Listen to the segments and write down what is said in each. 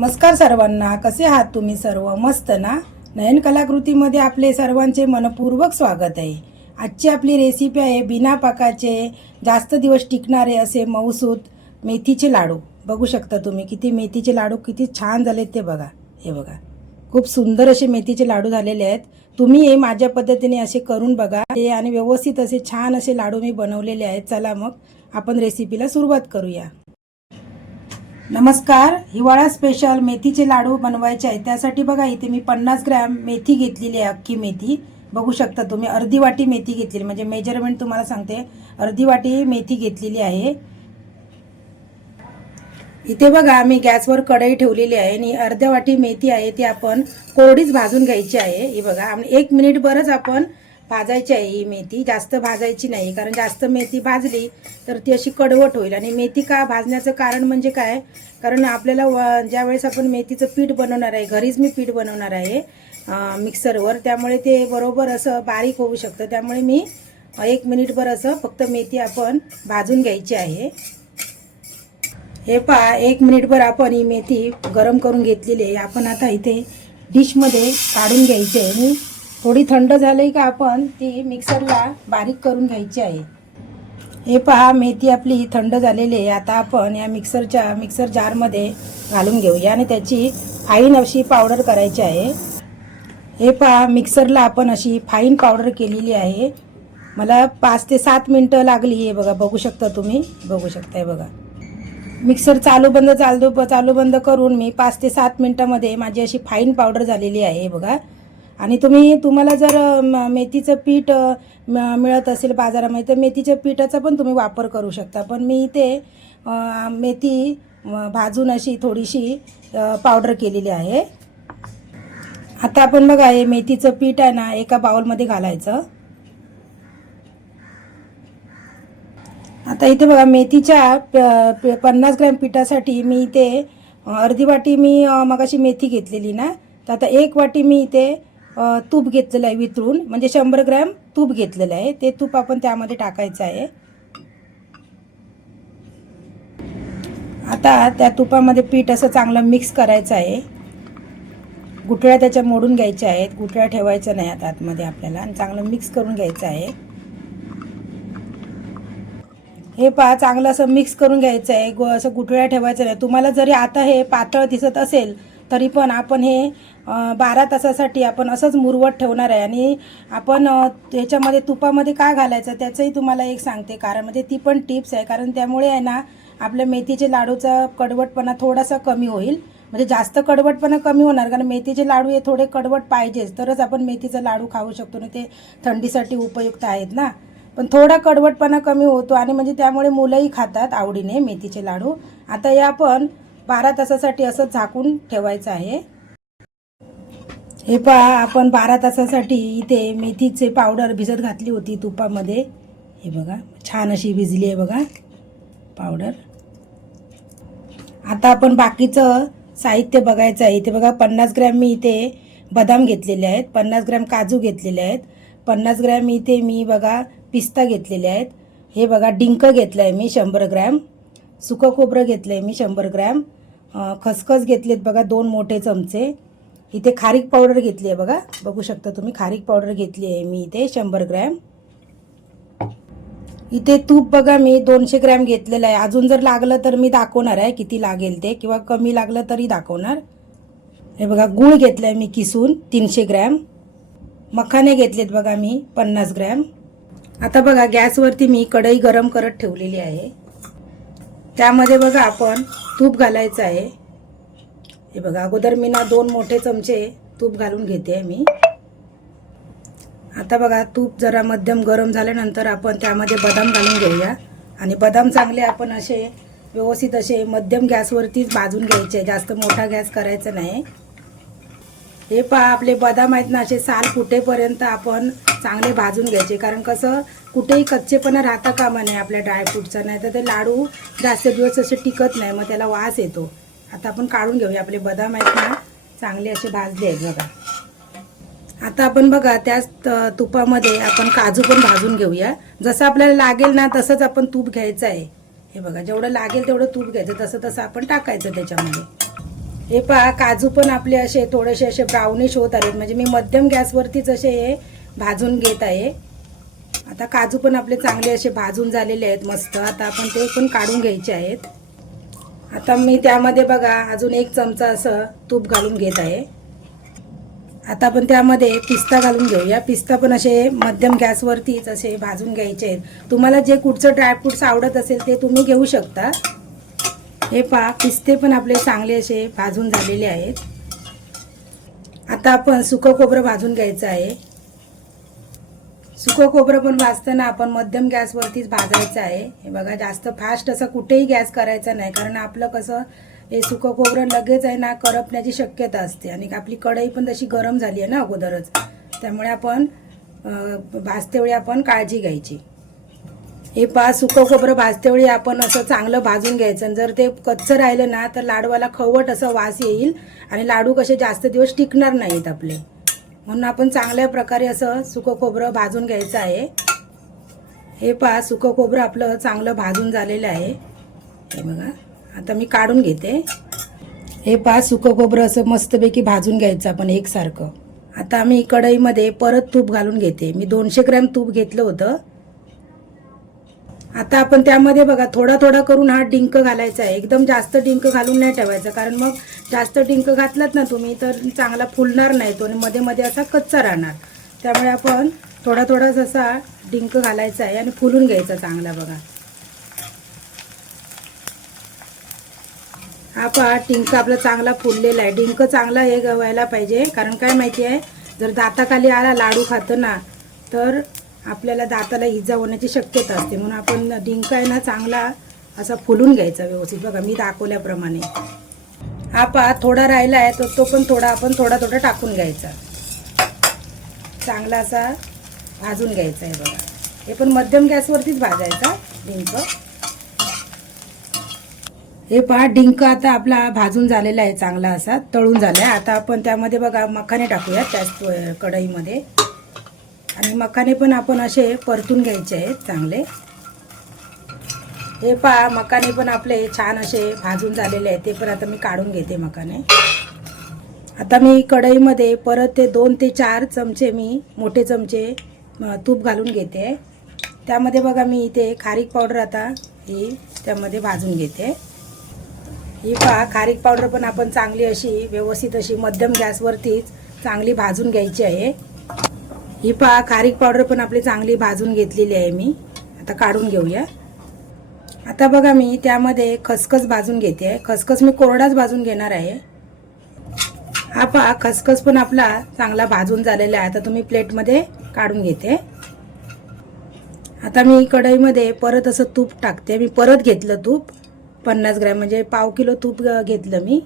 नमस्कार सर्वांना कसे आहात तुम्ही सर्व? मस्त ना? नयन कलाकृतीमध्ये आपले सर्वांचे मनपूर्वक स्वागत आहे. आजची आपली रेसिपी आहे बिना पाकाचे जास्त दिवस टिकणारे असे मऊसूत मेथीचे लाडू. बघू शकता तुम्ही किती मेथीचे लाडू किती छान झालेत ते बघा. हे बघा. खूप सुंदर असे मेथीचे लाडू झालेले आहेत. तुम्ही हे माझ्या पद्धतीने असे करून बघा. ते आणि व्यवस्थित असे छान असे लाडू मी बनवलेले आहेत. चला मग आपण रेसिपीला सुरुवात करूया. नमस्कार हिवाळा स्पेशल मेथीचे लाडू बनवायचे आहे. त्यासाठी बघा इथे मी पन्नास ग्रॅम मेथी घेतलेली आहे अख्खी मेथी. बघू शकता तुम्ही अर्धी वाटी मेथी घेतलेली म्हणजे मेजरमेंट तुम्हाला सांगते. अर्धी वाटी मेथी घेतलेली आहे. इथे बघा मी गॅसवर कढई ठेवलेली आहे आणि अर्ध्या वाटी मेथी आहे ती आपण कोरडीच भाजून घ्यायची आहे. ही बघा आणि एक मिनिटभरच आपण भाजायची आहे ही मेथी. जास्त भाजायची नाही कारण जास्त मेथी भाजली तर ती अशी कडवट होईल. आणि मेथी का भाजण्याचं कारण म्हणजे काय? कारण आपल्याला व- ज्यावेळेस आपण मेथीचं पीठ बनवणार आहे घरीच मी पीठ बनवणार आहे मिक्सरवर त्यामुळे ते बरोबर असं बारीक होऊ शकतं. त्यामुळे मी एक मिनिटभर असं फक्त मेथी आपण भाजून घ्यायची आहे. हे पहा एक मिनिटभर आपण ही मेथी गरम करून घेतलेली आहे. आपण आता इथे डिशमध्ये काढून घ्यायची आहे. आणि थोडी थंड झाली का आपण ती मिक्सरला बारीक करून घ्यायची आहे. हे पहा मेथी आपली थंड झालेली आहे. आता आपण या मिक्सरच्या मिक्सर जारमध्ये घालून घेऊया आणि त्याची फाईन अशी पावडर करायची आहे. हे पहा मिक्सरला आपण अशी फाईन पावडर केलेली आहे. मला पाच ते सात मिनटं लागली हे बघा बघू शकता तुम्ही? बघू शकताय बघा. मिक्सर चालू बंद चालू चालू बंद करून मी पाच ते सात मिनटामध्ये माझी अशी फाईन पावडर झालेली आहे बघा. आणि तुम्ही तुम्हाला जर म- मेथीचं पीठ म- मिळत असेल बाजारामध्ये तर मेथीच्या पिठाचा पण तुम्ही वापर करू शकता. पण मी इथे मेथी भाजून अशी थोडीशी पावडर केलेली आहे. आता आपण बघा हे मेथीचं पीठ आहे ना एका बाउलमध्ये घालायचं. आता इथे बघा मेथीच्या प- पन्नास ग्रॅम पिठासाठी मी इथे अर्धी वाटी मी अ, मगाशी मेथी घेतलेली ना तर आता एक वाटी मी इथे तूप घेतलेलं आहे वितळून. म्हणजे शंभर ग्रॅम तूप घेतलेलं आहे. ते तूप आपण त्यामध्ये टाकायचं आहे. आता त्या तुपामध्ये पीठ असं चांगलं मिक्स करायचं आहे. गुठळ्या त्याच्या मोडून घ्यायच्या आहेत. गुठळ्या ठेवायच्या नाही आता आतमध्ये आपल्याला. आणि चांगलं मिक्स करून घ्यायचं आहे. हे पहा चांगलं असं मिक्स करून घ्यायचं आहे. गो असं गुठळ्या ठेवायचं नाही. तुम्हाला जरी आता हे पातळ दिसत असेल तरी पण आपण हे बारा तासासाठी आपण असंच मुरवत ठेवणार आहे. आणि आपण त्याच्यामध्ये तुपामध्ये काय घालायचं त्याचंही तुम्हाला एक सांगते. कारण म्हणजे ती पण टिप्स आहे. कारण त्यामुळे आहे ना आपल्या मेथीचे लाडूचा कडवटपणा थोडासा कमी होईल. म्हणजे जास्त कडवटपणा कमी होणार. कारण मेथीचे लाडू हे थोडे कडवट पाहिजेच. तरच आपण मेथीचा लाडू खाऊ शकतो. ना ते थंडीसाठी उपयुक्त आहेत ना. पण थोडा कडवटपणा कमी होतो. आणि म्हणजे त्यामुळे मुलंही खातात आवडीने मेथीचे लाडू. आता या आपण बारा तासासाठी असं झाकून ठेवायचं आहे. हे पहा आपण बारा तासासाठी इथे मेथीचे पावडर भिजत घातली होती तुपामध्ये. हे बघा छान अशी भिजली आहे बघा पावडर. आता आपण बाकीचं साहित्य बघायचं आहे. इथे बघा पन्नास ग्रॅम मी इथे बदाम घेतलेले आहेत. पन्नास ग्रॅम काजू घेतलेले आहेत. पन्नास ग्रॅम इथे मी बघा पिस्ता घेतलेले आहेत. हे बघा डिंक घेतलं आहे मी शंभर ग्रॅम. सुकं खोबरं घेतलं आहे मी शंभर ग्रॅम. खसखस घेतलेत बघा दोन मोठे चमचे. इथे खारीक पावडर घेतली आहे बघा. बघू शकता तुम्ही खारीक पावडर घेतली आहे मी इथे शंभर ग्रॅम. इथे तूप बघा मी दोनशे ग्रॅम घेतलेलं आहे. अजून जर लागलं तर मी दाखवणार आहे किती लागेल ते. किंवा कमी लागलं तरी दाखवणार. हे बघा गूळ घेतलं आहे मी किसून तीनशे ग्रॅम. मखाने घेतलेत बघा मी पन्नास ग्रॅम. आता बघा गॅसवरती मी कढई गरम करत ठेवलेली आहे. त्यामध्ये बघा आपण तूप घालायचं आहे. हे बघा अगोदर मी ना दोन मोठे चमचे तूप घालून घेते मी. आता बघा तूप जरा मध्यम गरम झाल्यानंतर आपण त्यामध्ये बदाम घालून घेऊया. आणि बदाम चांगले आपण असे व्यवस्थित असे मध्यम गॅसवरतीच भाजून घ्यायचे. जास्त मोठा गॅस करायचा नाही. हे पहा आपले बदाम आहेत ना असे साल फुटेपर्यंत आपण चांगले भाजून घ्यायचे. कारण कसं कुठेही कच्चेपणा राहता कामा नाही आपल्या ड्रायफ्रूटचा नाही तर ते लाडू जास्त दिवस असे टिकत नाही मग त्याला वास येतो. आता आपण काढून घेऊया. आपले बदाम आहेत ना चांगले असे भाजले आहेत बघा. आता आपण बघा त्याच त- तुपामध्ये आपण काजू पण भाजून घेऊया. जसं आपल्याला लागेल ना तसंच आपण तूप घ्यायचं आहे. हे बघा जेवढं लागेल तेवढं तूप घ्यायचं तसं तसं आपण टाकायचं त्याच्यामध्ये. हे पहा काजू पण आपले असे थोडेसे असे ब्राउनिश होत आहेत म्हणजे मी मध्यम गॅसवरतीच असे हे भाजून घेत आहे. आता काजू पण आपले चांगले असे भाजून झालेले आहेत मस्त. आता आपण ते पण काढून घ्यायचे आहेत. आता मी त्यामध्ये बघा अजून एक चमचा असं तूप घालून घेत आहे. आता आपण त्यामध्ये पिस्ता घालून घेऊया. पिस्ता पण असे मध्यम गॅसवरतीच असे भाजून घ्यायचे आहेत. तुम्हाला जे कुठचं ड्रायफ्रुट्स आवडत असेल ते तुम्ही घेऊ शकता. हे पहा पिस्ते पण आपले चांगले असे भाजून झालेले आहेत. आता आपण सुकं खोबरं भाजून घ्यायचं आहे. सुकं खोबरं पण भाजताना आपण मध्यम गॅसवरतीच भाजायचं आहे. हे बघा जास्त फास्ट असं कुठेही गॅस करायचा नाही. कारण आपलं कसं हे सुकं खोबरं लगेच आहे ना करपण्याची शक्यता असते. आणि आपली कढई पण तशी गरम झाली आहे ना अगोदरच. त्यामुळे आपण भाजतेवेळी आपण काळजी घ्यायची. हे पा सुकं खोबरं भाजतेवेळी आपण असं चांगलं भाजून घ्यायचं. आणि जर ते कच्चं राहिलं ना तर लाडवाला खवट असा वास येईल. आणि लाडू कसे जास्त दिवस टिकणार नाहीत आपले. म्हणून आपण चांगल्या प्रकारे असं सुकं खोबरं भाजून घ्यायचं आहे. हे पहा सुकं खोबरं आपलं चांगलं भाजून झालेलं आहे. हे बघा आता मी काढून घेते. हे पहा सुकं खोबरं असं मस्तपैकी भाजून घ्यायचं आपण एकसारखं. आता मी कढईमध्ये परत तूप घालून घेते. मी दोनशे ग्रॅम तूप घेतलं होतं. आता आपण त्यामध्ये बघा थोडा थोडा करून हा डिंक घालायचा आहे. एकदम जास्त डिंक घालून नाही ठेवायचा कारण मग जास्त डिंक घातलात ना तुम्ही तर चांगला फुलणार नाही तो आणि मध्ये मध्ये असा कच्चा राहणार. त्यामुळे आपण थोडा थोडा असा डिंक घालायचा आहे आणि फुलून घ्यायचा चांगला बघा. हा पहा डिंक आपला चांगला फुललेला आहे. डिंक चांगला हे गवायला पाहिजे कारण काय माहिती आहे जर दाताखाली आला लाडू खातं ना तर आपल्याला दाताला इजा होण्याची शक्यता असते. म्हणून आपण डिंक आहे ना चांगला असा फुलून घ्यायचा व्यवस्थित. बघा मी दाखवल्याप्रमाणे. हा पहा थोडा राहिला आहे तर तो पण थोडा आपण थोडा थोडा टाकून घ्यायचा. चांगला असा भाजून घ्यायचा आहे बघा. हे पण मध्यम गॅसवरतीच भाजायचा डिंक. हे पहा डिंक आता आपला भाजून झालेला आहे चांगला असा तळून झाला आहे आता आपण त्यामध्ये बघा मखाने टाकूया त्याच कढईमध्ये. आणि मखाने पण आपण असे परतून घ्यायचे आहेत चांगले. हे पहा मखाने पण आपले छान असे भाजून झालेले आहेत. ते पण आता मी काढून घेते मखाने. आता मी कढईमध्ये परत ते दोन ते चार चमचे मी मोठे चमचे तूप घालून घेते. त्यामध्ये बघा मी इथे खारीक पावडर आता ही त्यामध्ये भाजून घेते. ही पहा खारीक पावडर पण आपण चांगली अशी व्यवस्थित अशी मध्यम गॅसवरतीच चांगली भाजून घ्यायची आहे. ही पहा खारीक पावडर पण आपली चांगली भाजून घेतलेली आहे मी. आता काढून घेऊया. आता बघा मी त्यामध्ये खसखस भाजून घेते. आहे खसखस मी कोरडाच भाजून घेणार आहे. हा पहा खसखस पण आपला चांगला भाजून झालेला आहे. आता तुम्ही प्लेटमध्ये काढून घेते. आता मी कढईमध्ये परत असं तूप टाकते. मी परत घेतलं तूप. पन्नास ग्रॅम म्हणजे पाव किलो तूप घेतलं मी.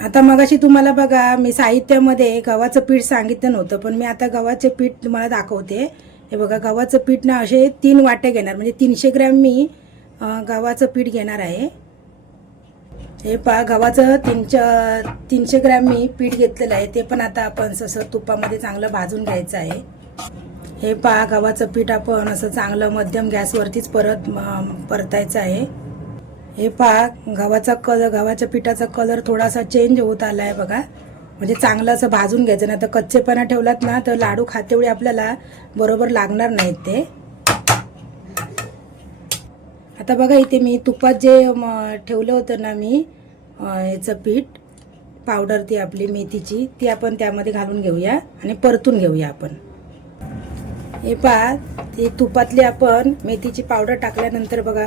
आता मगाशी तुम्हाला बघा मी साहित्यामध्ये गव्हाचं पीठ सांगितलं नव्हतं पण मी आता गव्हाचे पीठ तुम्हाला दाखवते. हे बघा गव्हाचं पीठ ना असे तीन वाटे घेणार म्हणजे तीनशे ग्रॅम मी गव्हाचं पीठ घेणार आहे. हे पहा गव्हाचं तीनशे तीनशे ग्रॅम मी पीठ घेतलेलं आहे ते पण आता आपण असं तुपामध्ये चांगलं भाजून घ्यायचं आहे. हे पहा गव्हाचं पीठ आपण असं चांगलं मध्यम गॅसवरतीच परत परतायचं आहे. हे पहा गव्हाचा कलर गव्हाच्या पिठाचा कलर थोडासा चेंज होत आला आहे बघा. म्हणजे चांगलं असं भाजून घ्यायचं नाही. तर कच्चेपणा ठेवलात ना तर लाडू खातेवेळी आपल्याला बरोबर लागणार नाहीत ते. आता बघा इथे मी तुपात जे ठेवलं होतं ना मी याचं पीठ पावडर ती आपली मेथीची ती आपण त्यामध्ये घालून घेऊया आणि परतून घेऊया आपण. हे पहा ते तुपातली आपण मेथीची पावडर टाकल्यानंतर बघा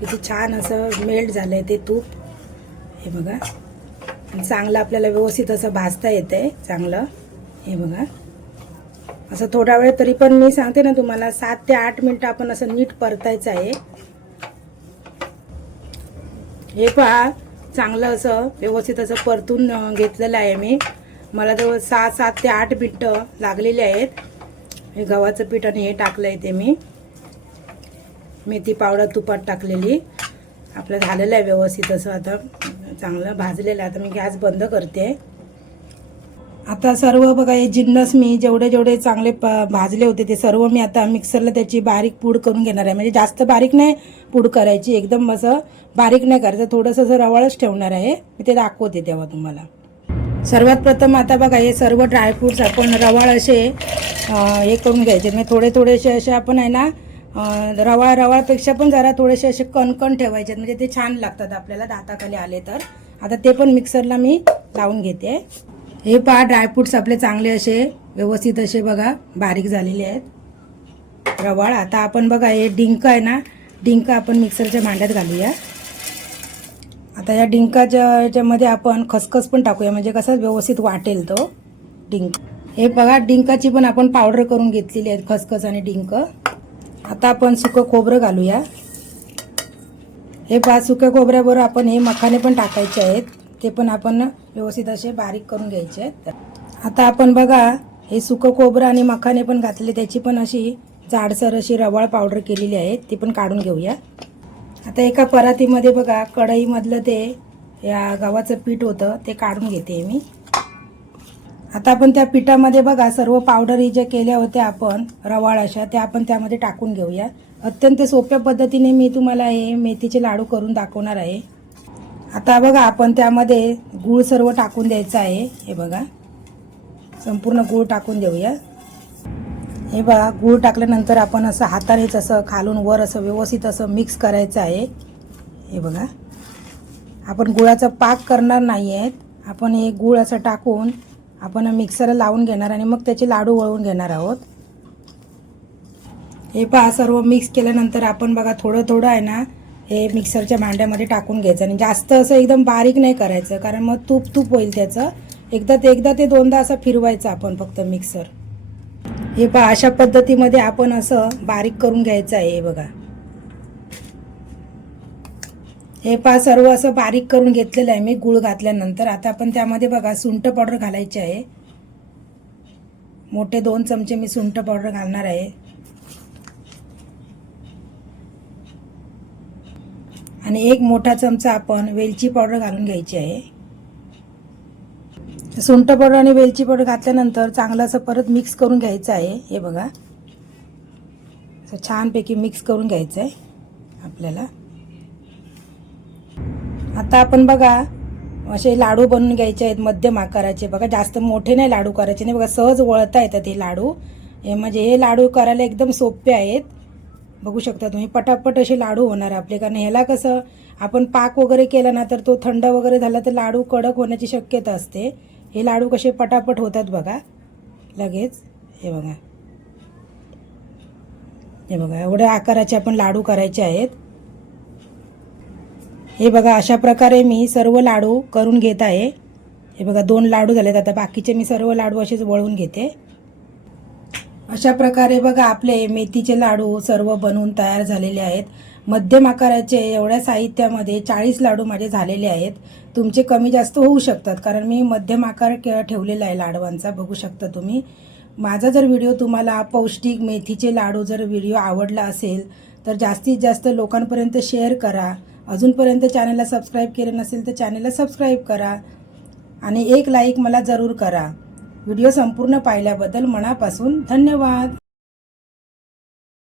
किती छान असं मेल्ट झालं आहे ते तूप. हे बघा. चांगलं आपल्याला व्यवस्थित असं भाजता येतं आहे चांगलं. हे बघा. असं थोडा वेळ तरी पण मी सांगते ना तुम्हाला सात ते आठ मिनटं आपण असं नीट परतायचं आहे. हे पहा. चांगलं असं व्यवस्थित असं परतून घेतलेलं आहे मी. मला जवळ सहा सात ते आठ मिनटं लागलेली आहेत. हे गव्हाचं पीठ आणि हे टाकलं आहे ते मी. मेथी पावडर तुपात टाकलेली. आपलं झालेलं आहे व्यवस्थित असं. आता चांगलं भाजलेलं आहे. आता मी गॅस बंद करते. आता सर्व बघा हे जिन्नस मी जेवढे जेवढे चांगले प भाजले होते ते सर्व मी आता मिक्सरला त्याची बारीक पूड करून घेणार आहे. म्हणजे जास्त बारीक नाही पूड करायची. एकदम असं बारीक नाही करायचं. थोडंसं असं रवाळच ठेवणार आहे. मी ते दाखवते तेव्हा तुम्हाला. सर्वात प्रथम आता बघा हे सर्व ड्रायफ्रूट्स आपण रवाळ असे हे करून घ्यायचे. म्हणजे थोडे थोडेसे असे आपण आहे ना रवा रवापेक्षा पण जरा थोडेसे असे कणकण ठेवायचे म्हणजे ते छान लागतात आपल्याला दाताखाली आले तर. आता ते पण मिक्सरला मी लावून घेते. हे पहा ड्रायफ्रूट्स आपले चांगले असे व्यवस्थित असे बघा बारीक झालेले आहेत. रवाळ आता आपण बघा हे डिंक आहे ना डिंक आपण मिक्सरच्या भांड्यात घालूया. आता या डिंकाच्या याच्यामध्ये आपण खसखस पण टाकूया म्हणजे कसं व्यवस्थित वाटेल तो डिंक. हे बघा डिंकाची पण आपण पावडर करून घेतलेली आहे खसखस आणि डिंक. आता आपण सुकं खोबरं घालूया. हे पाच सुक्या खोबऱ्याबरोबर आपण हे मखाने पण टाकायचे आहेत. ते पण आपण व्यवस्थित असे बारीक करून घ्यायचे आहेत. आता आपण बघा हे सुकं खोबरं आणि मखाने पण घातले त्याची पण अशी जाडसर अशी रवाळ पावडर केलेली आहे. ती पण काढून घेऊया. आता एका परातीमध्ये बघा कढईमधलं ते या गव्हाचं पीठ होतं ते काढून घेते मी. आता आपण त्या पिठामध्ये बघा सर्व पावडरी ज्या केल्या होत्या आपण रवाळ अशा त्या आपण त्यामध्ये टाकून घेऊया. अत्यंत सोप्या पद्धतीने मी तुम्हाला हे मेथीचे लाडू करून दाखवणार आहे. आता बघा आपण त्यामध्ये गूळ सर्व टाकून द्यायचं आहे. हे बघा संपूर्ण गूळ टाकून देऊया. हे बघा गूळ टाकल्यानंतर आपण असं हातानेच असं खालून वर असं व्यवस्थित असं मिक्स करायचं आहे. हे बघा आपण गुळाचा पाक करणार नाही आहेत आपण हे गूळ असं टाकून आपण मिक्सरला लावून घेणार आणि मग त्याचे लाडू वळवून घेणार आहोत. हे पहा सर्व मिक्स केल्यानंतर आपण बघा थोडं थोडं आहे ना हे मिक्सरच्या भांड्यामध्ये टाकून घ्यायचं. आणि जास्त असं एकदम बारीक नाही करायचं कारण मग तूप तूप होईल त्याचं. एकदा ते एकदा ते दोनदा असं फिरवायचं आपण फक्त मिक्सर हे पहा अशा पद्धतीमध्ये आपण असं बारीक करून घ्यायचं आहे हे बघा. हे पा सर्व असं बारीक करून घेतलेलं आहे मी गुळ घातल्यानंतर. आता आपण त्यामध्ये बघा सुंठ पावडर घालायची आहे. मोठे दोन चमचे मी सुंठ पावडर घालणार आहे. आणि एक मोठा चमचा आपण वेलची पावडर घालून घ्यायची आहे. सुंठ पावडर आणि वेलची पावडर घातल्यानंतर चांगलं असं परत मिक्स करून घ्यायचं आहे. हे बघा. असं छानपैकी मिक्स करून घ्यायचं आहे आपल्याला. आता आपण बघा असे लाडू बनवून घ्यायचे आहेत मध्यम आकाराचे. बघा जास्त मोठे नाही लाडू करायचे. नाही बघा सहज वळता येतात हे लाडू. हे म्हणजे हे लाडू करायला एकदम सोपे आहेत. बघू शकता तुम्ही पटापट असे लाडू होणार आपले. कारण ह्याला कसं आपण पाक वगैरे केला ना तर तो थंड वगैरे झाला तर लाडू कडक होण्याची शक्यता असते. हे लाडू कसे पटापट होतात बघा. लगेच हे बघा. हे बघा एवढ्या आकाराचे आपण लाडू करायचे आहेत. हे बघा अशा प्रकारे मी सर्व लाडू करून घेत आहे. हे बघा दोन लाडू झालेत आता. बाकीचे मी सर्व लाडू असेच वळून घेते. अशा प्रकारे बघा आपले मेथीचे लाडू सर्व बनवून तयार झालेले आहेत. मध्यम आकाराचे एवढ्या साहित्यामध्ये चाळीस लाडू माझे झालेले आहेत. तुमचे कमी जास्त होऊ शकतात कारण मी मध्यम आकार ठेवलेला आहे लाडवांचा. बघू शकता तुम्ही. माझा जर व्हिडिओ तुम्हाला पौष्टिक मेथीचे लाडू जर व्हिडिओ आवडला असेल तर जास्तीत जास्त लोकांपर्यंत शेअर करा. अजूनपर्यंत चॅनलला सबस्क्राईब केले नसेल तर चॅनलला सबस्क्राईब करा आणि एक लाईक मला जरूर करा. व्हिडिओ संपूर्ण पाहिल्याबद्दल मनापासून धन्यवाद.